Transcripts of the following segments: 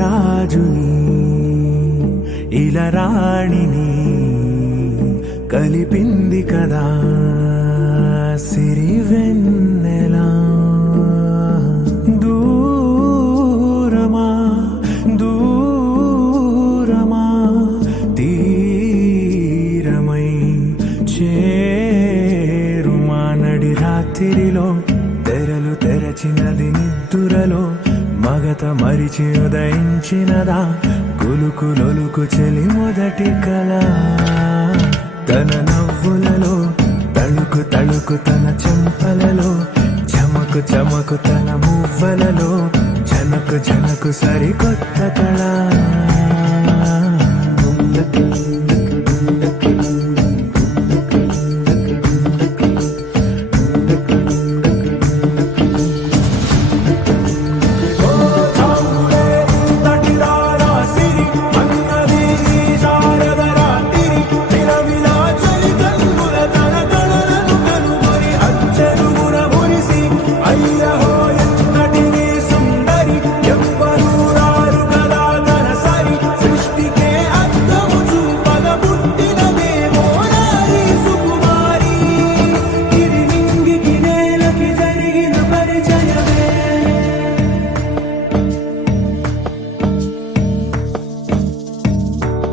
రాజుని ఇలా రాణిని కలిపింది కదా సిరివెన్నెలా. దూరమా దూరమా తీరమై చేరుమా నడి రాత్రిలో తెరలు తెరచినది నిద్దురలో మగత మరిచి ఉదయించినదా కులుకులొలుకు చెలి మొదటి కళ. తన నవ్వులలో తళుకు తళుకు తన చెంపలలో చమకు చమకు తన మువ్వలలో జనకు జనకు సరికొత్త కళ.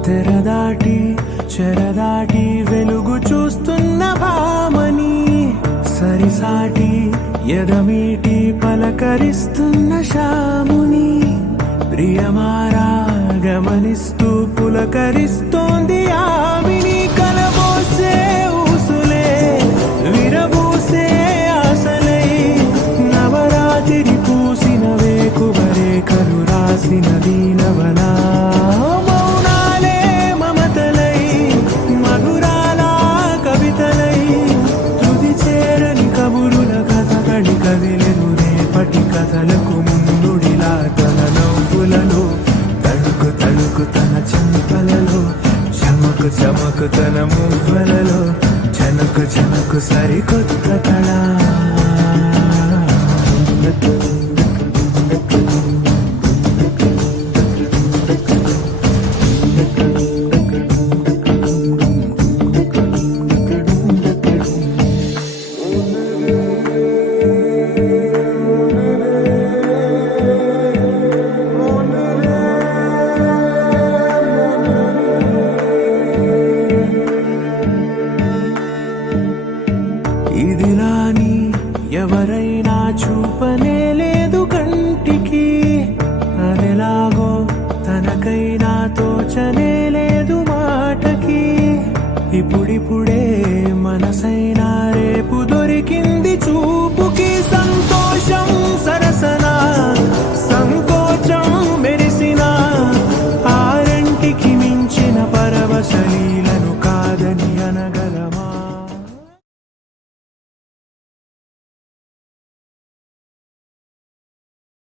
తెరదాటి చెరదాటి వెలుగు చూస్తున్న భామని సరిసాటి ఎదమీటి పలకరిస్తున్న శాముని ప్రియమారా గమనిస్తూ పులకరిస్తోంది ఆవిని. కలబోసే ఊసులే విరబూసే ఆశలై నవరాత్రి పూసిన వేకువరేఖలు రాసిన దీనవనా. కదిలెను రేపటి కథలకు ముందుడిలా తన నవ్వులలో తళుకు తళుకు తన చెంపలలో చమకు చమకు తన మువ్వలలో జనకు జనకు సరికొత్త కళ. ఇదిలాని ఎవరైనా చూపనే లేదు కంటికి అదెలాగో తనకైనా తోచనే లేదు మాటకి. ఇప్పుడిప్పుడే మనసైనా రేపు దొరికింది చూపుకి. సంతోషం సరసన సంకోచం మెరిసిన ఆరంటికి మించిన పరవశలీలను కాదని అనగా